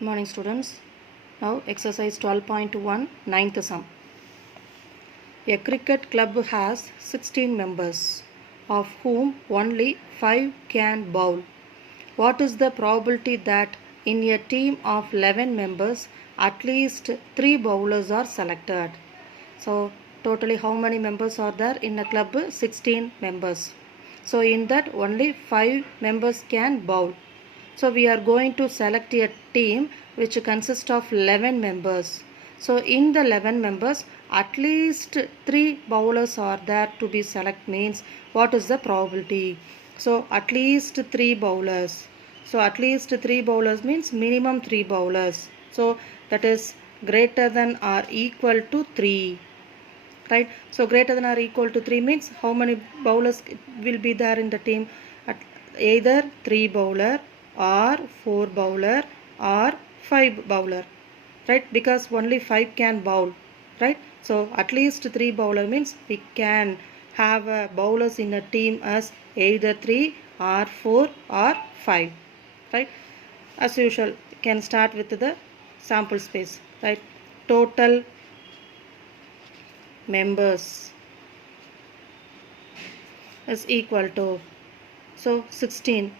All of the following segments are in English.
Good morning students. Now exercise 12.1 ninth sum. A cricket club has 16 members, of whom only 5 can bowl. What is the probability that in a team of 11 members at least 3 bowlers are selected? So totally how many members are there in a club? 16 members. So in that only 5 members can bowl. So we are going to select a team which consists of 11 members. So in the 11 members, at least 3 bowlers are there to be select means what is the probability? So at least 3 bowlers. So at least 3 bowlers means minimum 3 bowlers. So that is greater than or equal to 3. Right? So greater than or equal to 3 means how many bowlers will be there in the team? Either 3 bowler or 4 bowler or 5 bowler, right? Because only 5 can bowl, right? So at least 3 bowler means we can have bowlers in a team as either 3 or 4 or 5, right? As usual, can start with the sample space, right? Total members is equal to, so 16.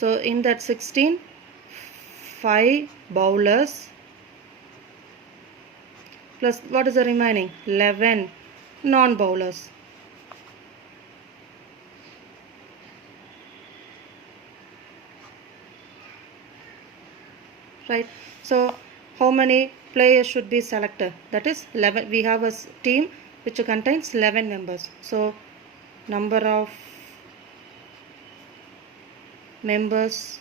So in that 16, 5 bowlers plus what is the remaining? 11 non-bowlers. Right. So how many players should be selected? That is 11. We have a team which contains 11 members. So number of members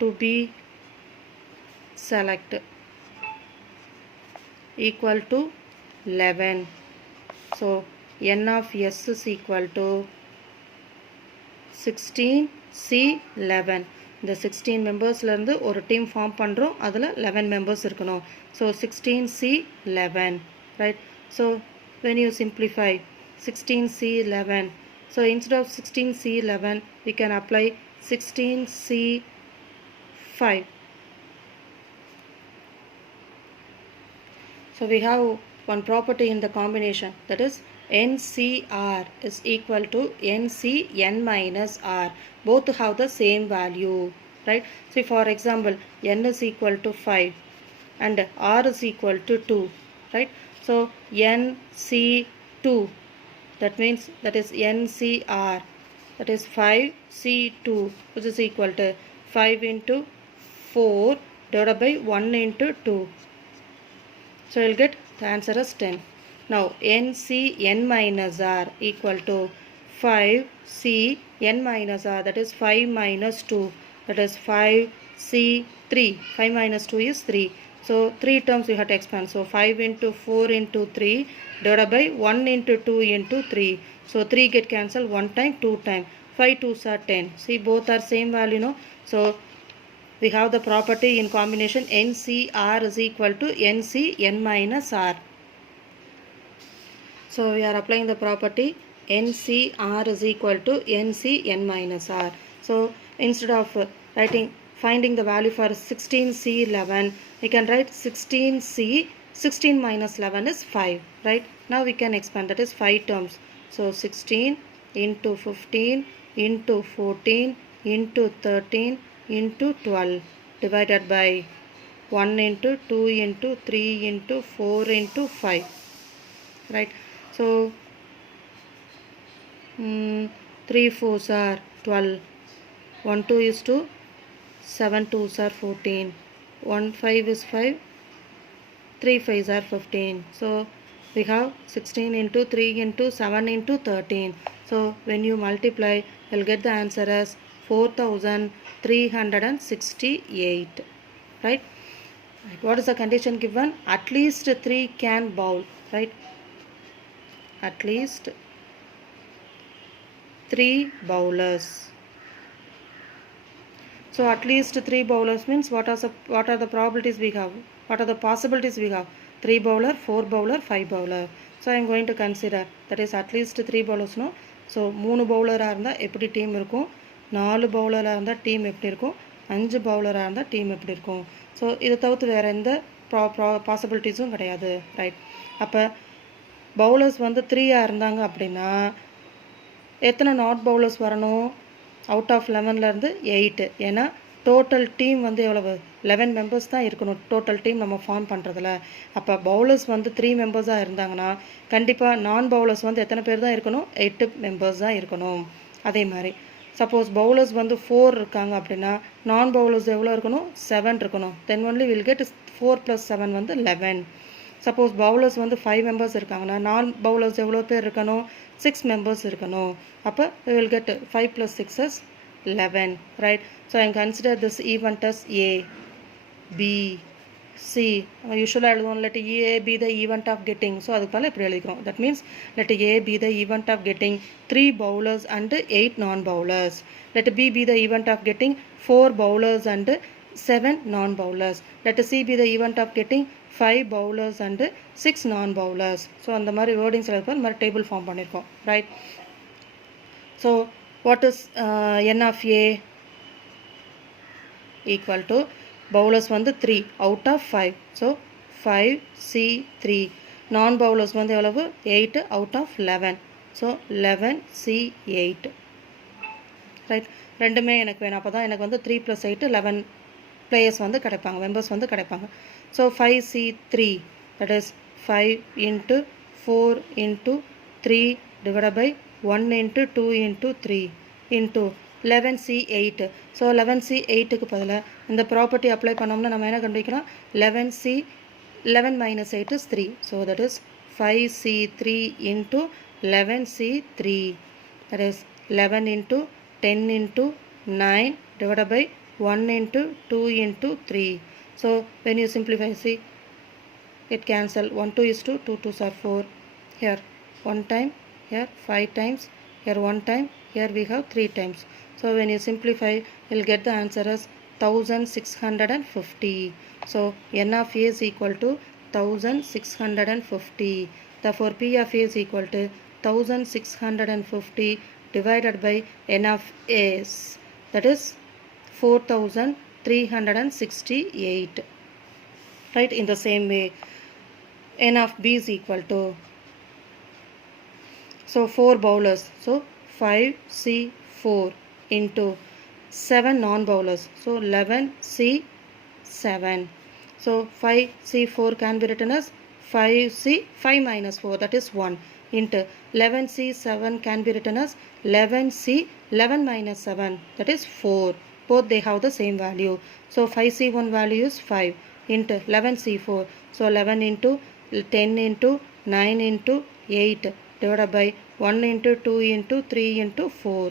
to be selected equal to 11. So n of s is equal to 16C11. இந்த 16 மெம்பர்ஸ்லேருந்து ஒரு team form பண்ணுறோம், அதில் 11 members இருக்கணும். So 16C11, right? So when you simplify 16C11, so instead of 16C11 we can apply 16C5. So we have one property in the combination, that is NCR is equal to NCN minus R. Both have the same value, right? So for example, N is equal to 5 and R is equal to 2, right? So NC2, that means that is NCR, that is 5C2, which is equal to 5 into 4 divided by 1 into 2. So you'll get the answer as 10. Now NCN minus R equal to 5CN minus R, that is 5 minus 2, that is 5C3. 5 minus 2 is 3. So 3 terms we have to expand. So 5 into 4 into 3 divided by 1 into 2 into 3. So 3 get cancelled 1 time, 2 time. 5 2s are 10. See, both are same value, no? So we have the property in combination NCR is equal to NCN minus R. So we are applying the property NCR is equal to NCN minus R. So instead of finding the value for 16C11, we can write 16C, 16 minus 11 is 5, right? Now we can expand, that is 5 terms. So 16 into 15 into 14 into 13 into 12 divided by 1 into 2 into 3 into 4 into 5, right? So 3 4s are 12, 1 2 is 2, 7 2s are 14, 1 5 is 5, 3 5s are 15. So we have 16 into 3 into 7 into 13. So when you multiply, you'll get the answer as 4368, right? What is the condition given? At least 3 can bowl, right? At least 3 bowlers. So at least 3 bowlers means what are the probabilities we have? What are the possibilities we have? 3 bowler, 4 bowler, 5 bowler. So I am going to consider, that is at least 3 bowlers, no? So 3 bowler இருந்தால் எப்படி team இருக்கும், 4 பவுலராக இருந்தால் team எப்படி இருக்கும், அஞ்சு பவுலராக இருந்தால் team எப்படி இருக்கும். ஸோ இதை தவிர்த்து வேறு எந்த பாசிபிலிட்டிஸும் கிடையாது. ரைட். அப்போ பவுலர்ஸ் வந்து 3 இருந்தாங்க அப்படின்னா எத்தனை நாட் பவுலர்ஸ் வரணும்? அவுட் ஆஃப் 11லேருந்து 8. ஏன்னா டோட்டல் டீம் வந்து எவ்வளவு? 11 மெம்பர்ஸ் தான் இருக்கணும் டோட்டல் டீம் நம்ம ஃபார்ம் பண்ணுறதுல. அப்போ பவுலர்ஸ் வந்து 3 மெம்பர்ஸாக இருந்தாங்கன்னா கண்டிப்பாக நான் பவுலர்ஸ் வந்து எத்தனை பேர் தான் இருக்கணும்? 8 மெம்பர்ஸ் தான் இருக்கணும். அதே மாதிரி சப்போஸ் பவுலர்ஸ் வந்து 4 இருக்காங்க அப்படின்னா நான் பவுலர்ஸ் எவ்வளோ இருக்கணும்? 7 இருக்கணும். தென் ஒன்லி வில் கெட் 4 + 7 வந்து 11. சப்போஸ் பவுலர்ஸ் வந்து 5 மெம்பர்ஸ் இருக்காங்கன்னா நான் பவுலர்ஸ் எவ்வளோ பேர் இருக்கணும்? 6 மெம்பர்ஸ் இருக்கணும். அப்போ we will get 5 + 6 is 11. Right. So I consider this event as A, B, C. Usually I will let A be the event of getting. So அதுக்கு பதிலா இப்படி எழுதிக்கிறோம். That means let A be the event of getting 3 bowlers and 8 non-bowlers. Let B be the event of getting 4 bowlers and 7 non-bowlers. Let C be the event of getting 5 bowlers and 6 non-bowlers. So அந்த மாதிரி wordings எழுதிப்போம். இந்த மாதிரி table form பண்ணியிருக்கோம். Right. So what is N of A equal to bowlers வந்து 3 out of 5. So 5C3. நான் bowlers வந்து எவ்வளவு? 8 out of 11. So 11C8. Right. ரெண்டுமே எனக்கு வேணும். அப்போ தான் எனக்கு வந்து 3 + 8 11 பிளேயர்ஸ் வந்து கிடைப்பாங்க, மெம்பர்ஸ் வந்து கிடைப்பாங்க. So 5C3 that is 5 into 4 into 3 divided by 1 into 2 into 3 into 11C8. So 11C8க்கு பதிலாக இந்த ப்ராப்பர்ட்டி அப்ளை பண்ணோம்னா நம்ம என்ன கண்டுபிடிக்கலாம்? 11 minus 8 is 3. So that is 5C3 into 11C3. that is 11 into 10 into 9 divided by 1 into 2 into 3. So when you simplify, see it cancel. 1 2 is 2, 2 2s are 4. Here 1 time, here 5 times, here 1 time, here we have 3 times. So when you simplify, you'll get the answer as 1650. So N of A is equal to 1650. Therefore P of A is equal to 1650 divided by N of A, that is 4368. Right. In the same way, N of B is equal to, so 4 bowlers, so 5C4 into 7 non-bowlers, so 11C7. So 5C4 can be written as 5 minus 4, that is 1, into 11C7 can be written as 11 minus 7, that is 4. Both they have the same value. So 5C1 value is 5 into 11C4. So 11 into 10 into 9 into 8 divided by 1 into 2 into 3 into 4.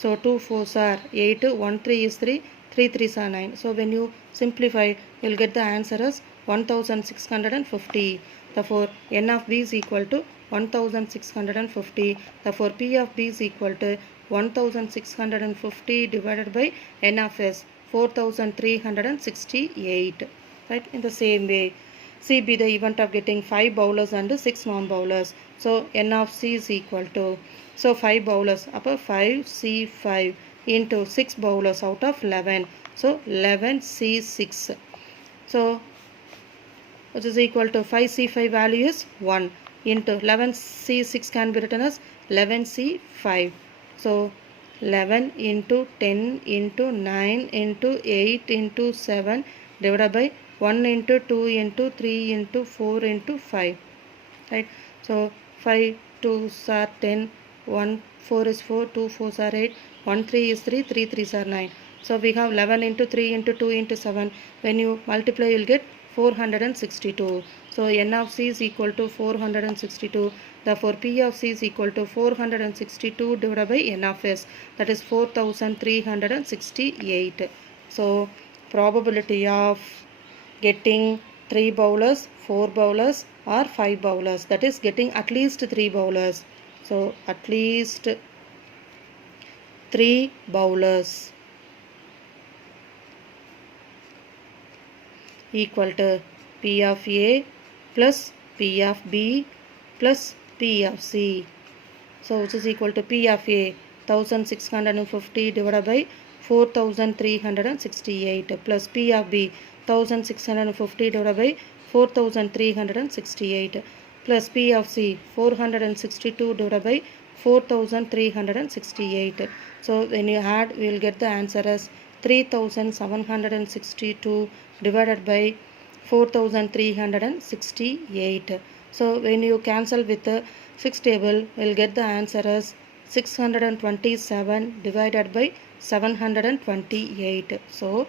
So 2 4s are 8, 1 3 is 3, 3 3s are 9. So when you simplify, you will get the answer as 1650. Therefore N of B is equal to 1650. Therefore P of B is equal to 1650 divided by N of S, 4368. Right. In the same way, C be the event of getting 5 bowlers and 6 non-bowlers. So N of C is equal to, so 5 bowlers, upper 5C5 into 6 bowlers out of 11. So 11C6. So which is equal to 5C5 value is 1 into 11C6 can be written as 11C5. So 11 into 10 into 9 into 8 into 7 divided by 1 into 2 into 3 into 4 into 5. Right. So 5 2s are 10, 1 4 is 4, 2 4s are 8, 1 3 is 3, 3 3s are 9. So we have 11 into 3 into 2 into 7. When you multiply, you will get 462. So N of C is equal to 462. Therefore P of C is equal to 462 divided by N of S, that is 4368. So probability of getting 3 bowlers, 4 bowlers or 5 bowlers, that is getting at least 3 bowlers. So at least 3 bowlers equal to P of A plus P of B plus P of C. So which is equal to P of A 1650 divided by 4368 plus P of B 1650 divided by 4368 plus P of C 462 divided by 4368. So when you add, we will get the answer as 3762 divided by 4368. So when you cancel with the 6 table, we will get the answer as 627 divided by 728. So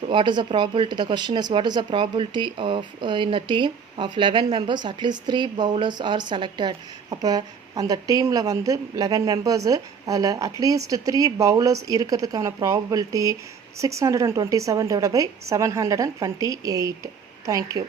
what is the probability? The question is, what is the probability of in a team of 11 members at least 3 bowlers are selected? அப்போ அந்த டீமில் வந்து 11 members அதில் at least 3 bowlers இருக்கிறதுக்கான probability 627 divided by 728. Thank you.